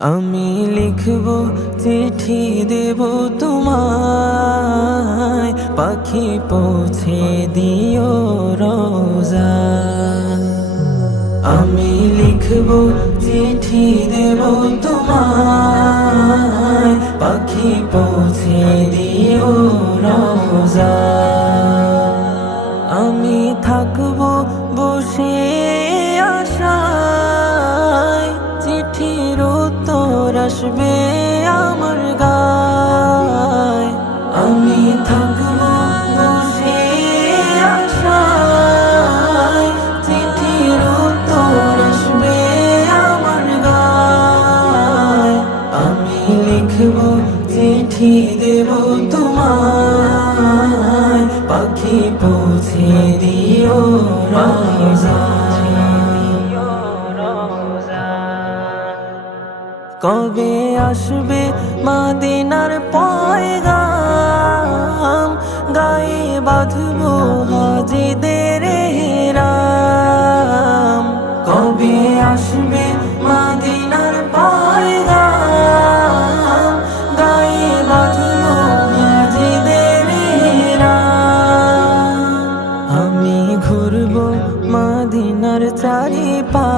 আমি লিখব চিঠি দেব তোমায়, পাখি পৌঁছে দিও রোজা। আমি লিখব চিঠি দেব তোমায়, পাখি পৌঁছে দিও রোজা। আমি থাকব বসে আশায়, চিঠির উত্তর আসবে আমার গায়। আমি থাকব বসে আশায়, চিঠির উত্তর আসবে আমার গায়। আমি লিখব চিঠি দেব তোমায়, পাখি পৌঁছে দিও রোজা। কবে আসবে মদিনার পয়গাম, গায়ে বাঁধব হাজিদের ইহরাম। কবে আসবে মদিনার পয়গাম, গায়ে বাঁধব হাজিদের ইহরাম। আমি ঘুরব মদিনার চারিপাশ,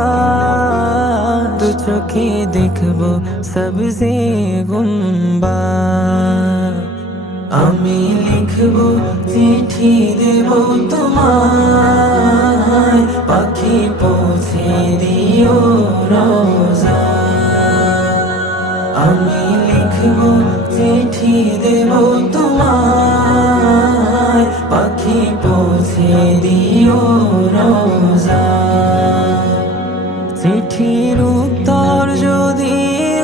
দু চোখে দেখব সবজে গুম্বা। আমি লিখব চিঠি দেব তোমায়, পাখি পৌঁছে দিও রোজা। আমি লিখব চিঠি দেব তোমায়, পাখি পৌঁছে দিও রোজা। চিঠির উত্তর যদি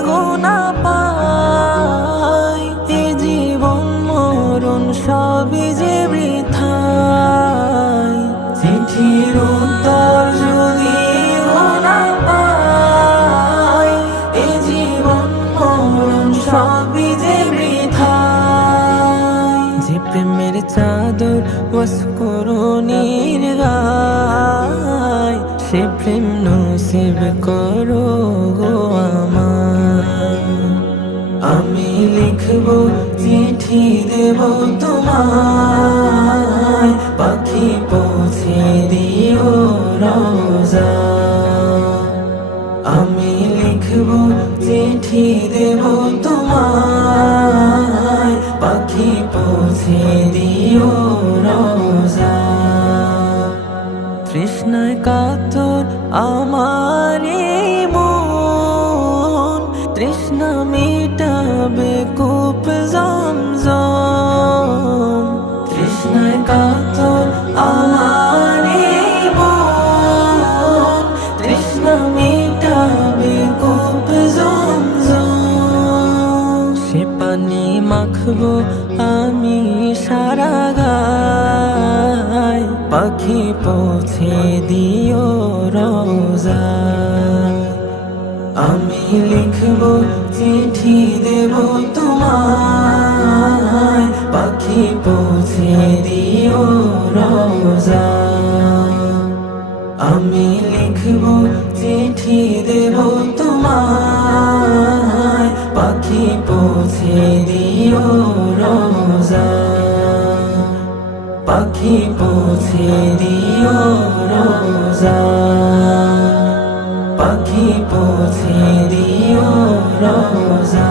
গোনা পাই, এ জীবন মরণ সবই যে বৃথায়। চিঠির উত্তর যদি গোনা পাই, এ জীবন মরণ সবই যে বৃথায়। যে প্রেমের চাদর ওয়াসকরণীর গায়, সে প্রেম নসিব করো গো আমার। আমি লিখব চিঠি দেব তোমায়, পাখি পৌঁছে দিও রোজা। আমি লিখব চিঠি দেব তোমায়, পাখি পৌঁছে দিও রোজা। তৃষ্ণায় কাতর আমার এই মন, তৃষ্ণা মিটাবে কূপ জমজম। তৃষ্ণায় কাতর আমার এই মন, তৃষ্ণা মিটাবে কূপ জমজম। সে পানি মাখব আমি সারা গায়, পাখি পৌঁছে দিও রোজা। আমি লিখব চিঠি দেব তোমায়, পাখি পৌঁছে দিও রোজা। আমি লিখব চিঠি দেব তোমায়, পাখি পৌঁছে দিও রোজা। পাখি পৌঁছে দিও রোজা, পাখি পৌঁছে দিও রোজা।